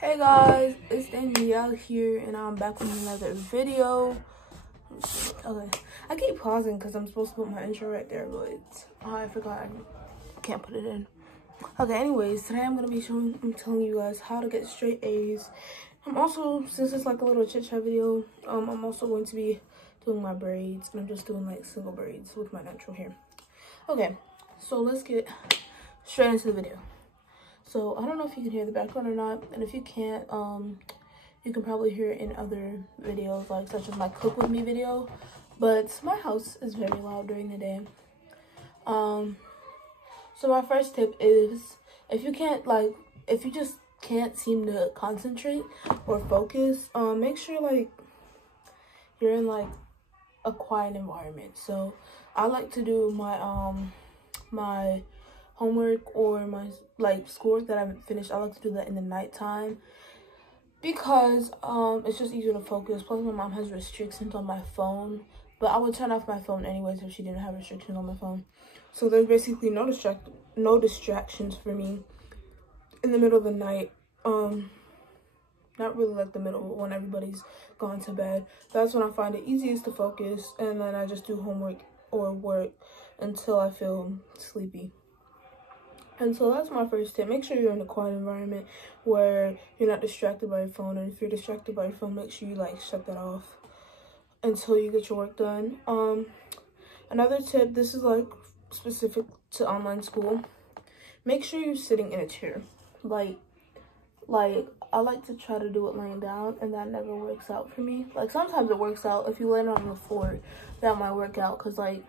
Hey guys, it's Danielle here and I'm back with another video. Okay, I keep pausing because I'm supposed to put my intro right there, but I forgot I can't put it in. Okay, anyways, today I'm telling you guys how to get straight A's. I'm also, since it's like a little chit chat video, I'm also going to be doing my braids, and I'm just doing like single braids with my natural hair. Okay, so let's get straight into the video. So I don't know if you can hear the background or not, and if you can't, you can probably hear it in other videos, like such as my cook with me video, but my house is very loud during the day. So my first tip is, if you just can't seem to concentrate or focus, make sure like you're in like a quiet environment. So I like to do my my homework or my like schoolwork that I haven't finished. I like to do that in the nighttime because it's just easier to focus. Plus my mom has restrictions on my phone, but I would turn off my phone anyways if she didn't have restrictions on my phone. So there's basically no distractions for me in the middle of the night. Not really like the middle, but when everybody's gone to bed. That's when I find it easiest to focus, and then I just do homework or work until I feel sleepy. And so that's my first tip. Make sure you're in a quiet environment where you're not distracted by your phone. And if you're distracted by your phone, make sure you like shut that off until you get your work done. Another tip, this is like specific to online school. Make sure you're sitting in a chair. Like I like to try to do it laying down, and that never works out for me. Like sometimes it works out. If you lay down on the floor, that might work out, because like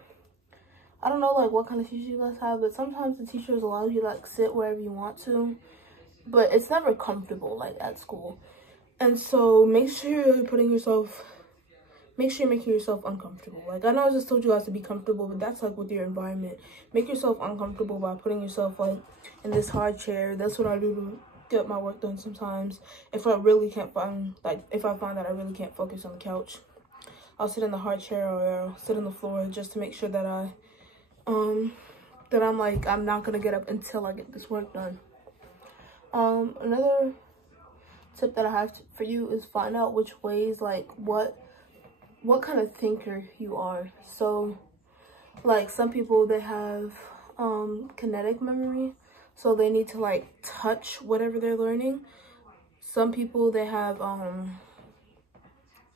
I don't know like what kind of teacher you guys have, but sometimes the teachers allow you to like sit wherever you want to, but it's never comfortable like at school. And so make sure you're making yourself uncomfortable. Like I know I just told you guys to be comfortable, but that's like with your environment. Make yourself uncomfortable by putting yourself like in this hard chair. That's what I do to get my work done sometimes. If I really can't find, like if I find that I really can't focus on the couch, I'll sit in the hard chair or I'll sit on the floor just to make sure that I'm not gonna get up until I get this work done. Another tip that I have for you is find out which ways, like what kind of thinker you are. So like some people, they have kinetic memory, so they need to like touch whatever they're learning. Some people, they have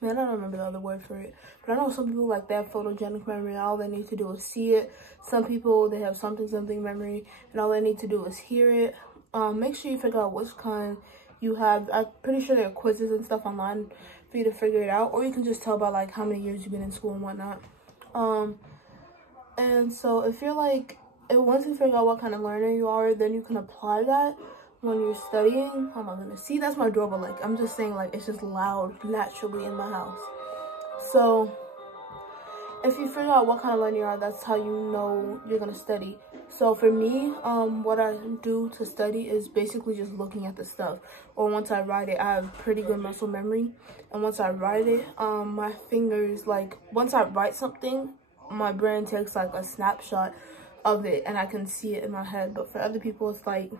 man, I don't remember the other word for it, but I know some people like that photogenic memory, and all they need to do is see it. Some people, they have something memory, and all they need to do is hear it. Make sure you figure out which kind you have. I'm pretty sure there are quizzes and stuff online for you to figure it out, or you can just tell by like how many years you've been in school and whatnot. And so if you're like, once you figure out what kind of learner you are, then you can apply that when you're studying. Oh my goodness, see, that's my doorbell. Like I'm just saying, like it's just loud naturally in my house. So if you figure out what kind of learner you are, that's how you know you're gonna study. So for me, what I do to study is basically just looking at the stuff, or once I write it. I have pretty good muscle memory, and once I write it, my fingers, like once I write something, my brain takes like a snapshot of it and I can see it in my head. But for other people, it's like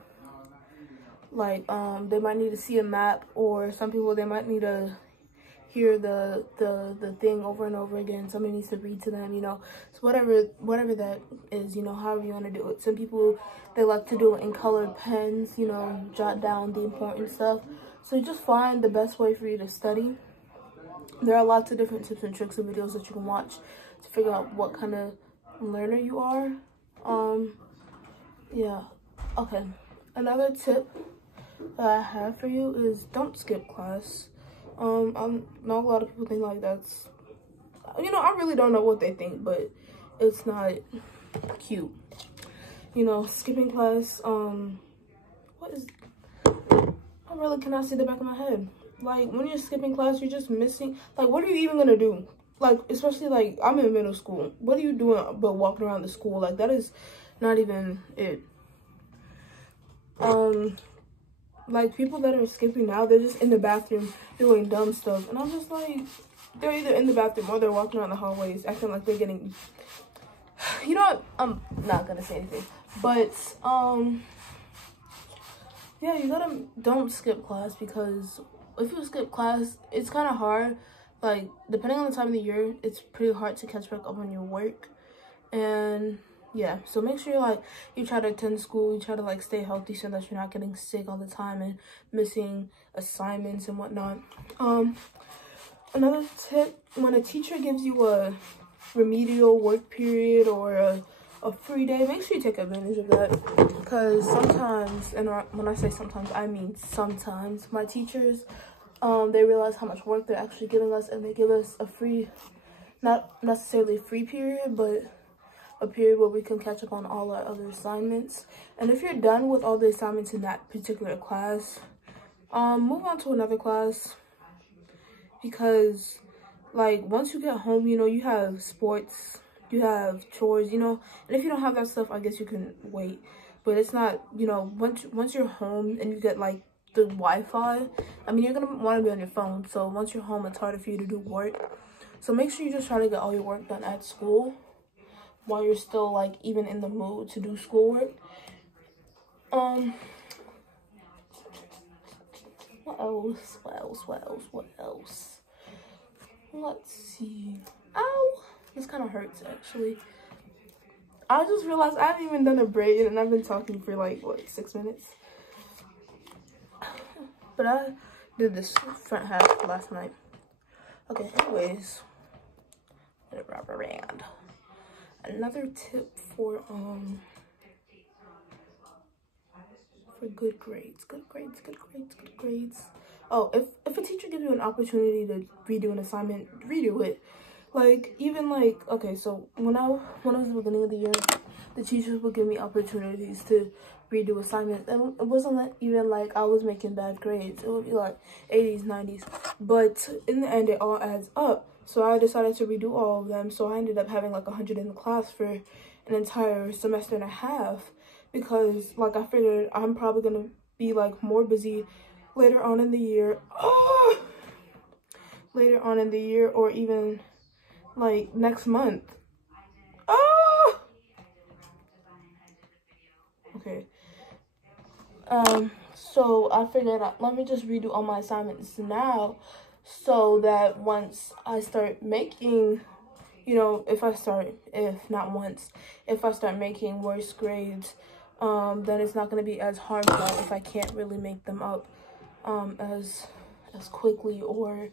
they might need to see a map, or some people, they might need to hear the thing over and over again. Somebody needs to read to them, you know. So whatever that is, you know, however you want to do it. Some people, they like to do it in colored pens, you know, jot down the important stuff. So you just find the best way for you to study. There are lots of different tips and tricks and videos that you can watch to figure out what kind of learner you are. Yeah, okay. Another tip that I have for you is don't skip class. I know a lot of people think like that's, you know, I really don't know what they think, but it's not cute. You know, skipping class, I really cannot see the back of my head. Like when you're skipping class, you're just missing, like what are you even gonna do? Like, especially like I'm in middle school. What are you doing but walking around the school? Like that is not even it. Like people that are skipping now, they're just in the bathroom doing dumb stuff, and I'm just like, they're either in the bathroom or they're walking around the hallways acting like they're getting, you know what, I'm not gonna say anything, but yeah, don't skip class, because if you skip class, it's kind of hard. Like, depending on the time of the year, it's pretty hard to catch back up on your work. And yeah, so make sure like you try to attend school, you try to like stay healthy so that you're not getting sick all the time and missing assignments and whatnot. Another tip, when a teacher gives you a remedial work period or a free day, make sure you take advantage of that, because sometimes, and when I say sometimes, I mean sometimes, my teachers, they realize how much work they're actually giving us, and they give us a free, not necessarily a free period, but a period where we can catch up on all our other assignments. And if you're done with all the assignments in that particular class, move on to another class, because like once you get home, you know, you have sports, you have chores, you know, and if you don't have that stuff, I guess you can wait. But it's not, you know, once you're home and you get like the Wi-Fi, I mean, you're gonna want to be on your phone. So once you're home, it's harder for you to do work. So make sure you just try to get all your work done at school while you're still like even in the mood to do schoolwork. What else? Let's see. Ow, this kind of hurts actually. I just realized I haven't even done a braid, and I've been talking for like what, 6 minutes. But I did this front half last night. Okay, anyways, let it wrap around. Another tip for good grades. Oh, if a teacher gives you an opportunity to redo an assignment, redo it. Like, even like, okay, so when it was the beginning of the year, the teachers would give me opportunities to redo assignments, and it wasn't even like I was making bad grades. It would be like 80s, 90s, but in the end it all adds up. So I decided to redo all of them, so I ended up having like 100 in the class for an entire semester and a half, because like I figured I'm probably gonna be like more busy later on in the year. Later on in the year, or even like next month. Okay. So I figured out, let me just redo all my assignments now, so that once I start making, you know, if I start making worse grades, then it's not going to be as harmful if I can't really make them up as quickly or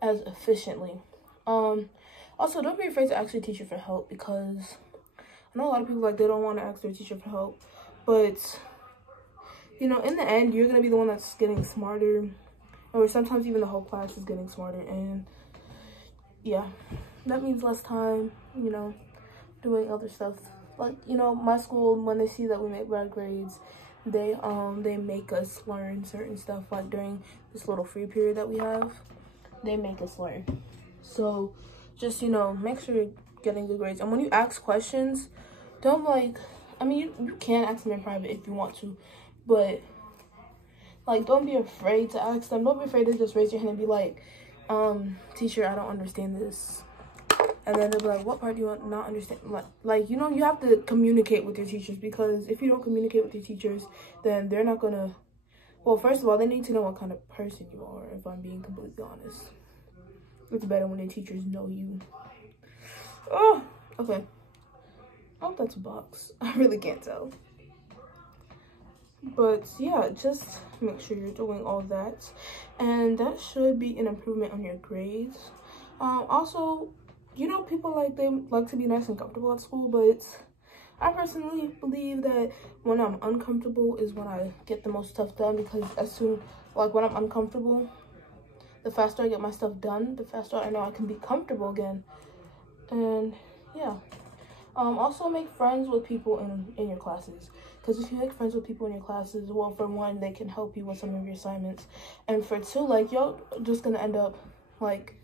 as efficiently. Also, don't be afraid to ask your teacher for help, because I know a lot of people, like, they don't want to ask their teacher for help, but you know, in the end, you're going to be the one that's getting smarter, or sometimes even the whole class is getting smarter. And yeah, that means less time, you know, doing other stuff. Like, you know, my school, when they see that we make bad grades, they make us learn certain stuff. Like during this little free period that we have, they make us learn. So just, you know, make sure you're getting good grades. And when you ask questions, don't like, I mean, you can ask them in private if you want to, but like, don't be afraid to ask them. Don't be afraid to just raise your hand and be like, teacher, I don't understand this. And then they'll be like, what part do you not understand? Like, you know, you have to communicate with your teachers, because if you don't communicate with your teachers, then they're not gonna, well, first of all, they need to know what kind of person you are, if I'm being completely honest. It's better when your teachers know you. Oh, okay. I hope that's a box. I really can't tell. But yeah, just make sure you're doing all that, and that should be an improvement on your grades. Also, you know, people like, they like to be nice and comfortable at school, but I personally believe that when I'm uncomfortable is when I get the most stuff done, because when I'm uncomfortable, the faster I get my stuff done, the faster I know I can be comfortable again. And yeah. Also make friends with people in your classes, because if you make friends with people in your classes, well, for one, they can help you with some of your assignments, and for two, like, you're just gonna end up, like,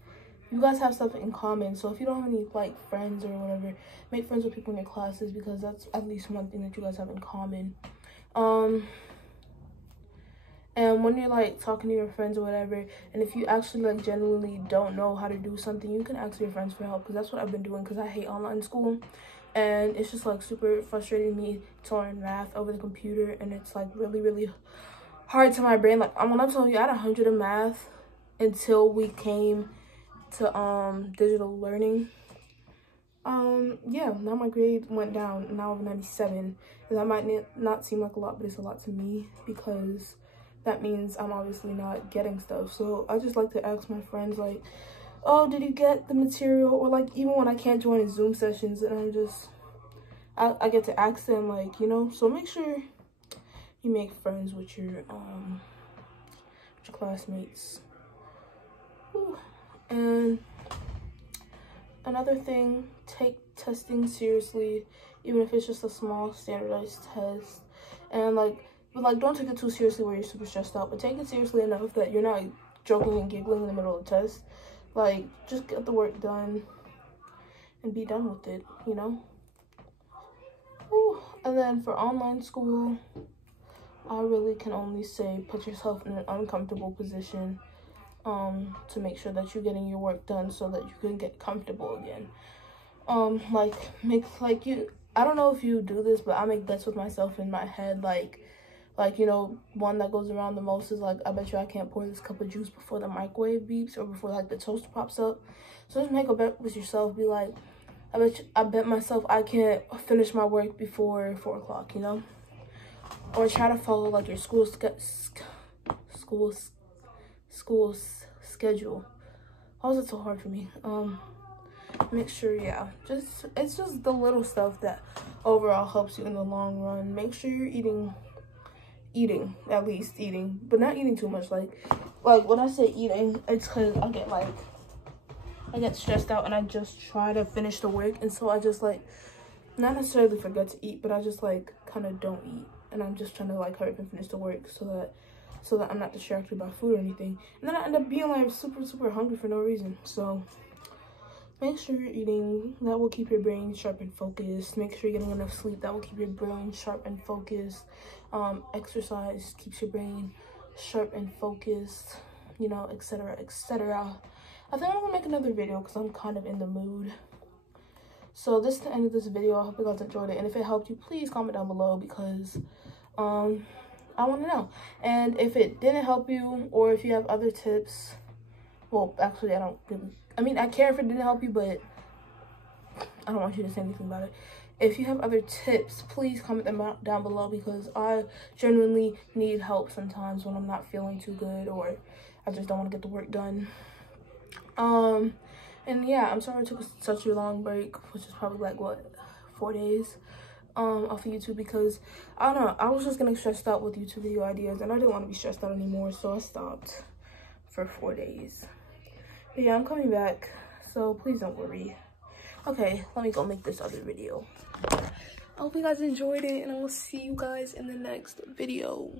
you guys have stuff in common. So if you don't have any like friends or whatever, make friends with people in your classes, because that's at least one thing that you guys have in common. And when you're like talking to your friends or whatever, and if you actually like genuinely don't know how to do something, you can ask your friends for help, because that's what I've been doing, because I hate online school. And it's just like super frustrating me to learn math over the computer, and it's like really hard to my brain. Like when I'm telling you, I had 100 in math until we came to digital learning. Yeah, now my grade went down. Now I'm 97, and that might not seem like a lot, but it's a lot to me because that means I'm obviously not getting stuff. So I just like to ask my friends, like, oh, did you get the material? Or like, even when I can't join in Zoom sessions, and I get to ask them, like, you know. So make sure you make friends with your classmates. Whew. And another thing, take testing seriously, even if it's just a small standardized test. And but don't take it too seriously where you're super stressed out, but take it seriously enough that you're not joking and giggling in the middle of the test. Like, just get the work done and be done with it, you know. Whew. And then for online school, I really can only say put yourself in an uncomfortable position to make sure that you're getting your work done so that you can get comfortable again. I don't know if you do this, but I make bets with myself in my head, like you know, one that goes around the most is like, I bet you I can't pour this cup of juice before the microwave beeps or before like the toaster pops up. So just make a bet with yourself, be like, I bet myself I can't finish my work before 4 o'clock, you know. Or try to follow like your school's schedule. Why was it so hard for me? Make sure, yeah, it's just the little stuff that overall helps you in the long run. Make sure you're eating, at least eating, but not eating too much. Like when I say eating, it's because I get stressed out and I just try to finish the work, and so I just like not necessarily forget to eat, but I just like kind of don't eat, and I'm just trying to like hurry up and finish the work so that I'm not distracted by food or anything, and then I end up being like super hungry for no reason. So make sure you're eating. That will keep your brain sharp and focused. Make sure you're getting enough sleep. That will keep your brain sharp and focused. Exercise keeps your brain sharp and focused, you know, etc, etc. I think I'm gonna make another video because I'm kind of in the mood. So this is the end of this video. I hope you guys enjoyed it, and if it helped you, please comment down below because I want to know. And if it didn't help you, or if you have other tips, well, actually I care if it didn't help you, but I don't want you to say anything about it. If you have other tips, please comment them down below because I genuinely need help sometimes when I'm not feeling too good or I just don't want to get the work done. And yeah, I'm sorry it took such a long break, which is probably like, what, 4 days off of YouTube, because I don't know, I was just getting stressed out with YouTube video ideas and I didn't want to be stressed out anymore, so I stopped for 4 days. But yeah, I'm coming back, so please don't worry. Okay, let me go make this other video. I hope you guys enjoyed it, and I will see you guys in the next video.